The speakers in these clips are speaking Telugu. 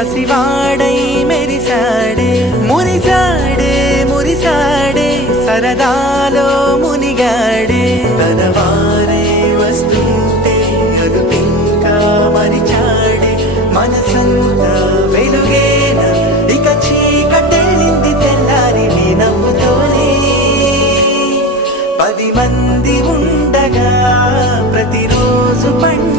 పసివాడై మెరిసాడే మురిసాడే మురిసాడే సరదాలో మునిగాడే. తన వారే వస్తుంటే అదుపింకా మరిచాడే. మనసంతా వెలుగేన? ఇక చీకటెళ్ళింది తెల్లారి నీ నవ్వుతోనే. పది మంది ఉండగా ప్రతిరోజు పండగే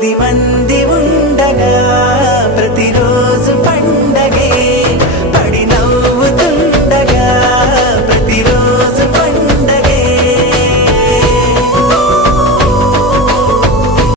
పది మంది ఉండగా ప్రతిరోజు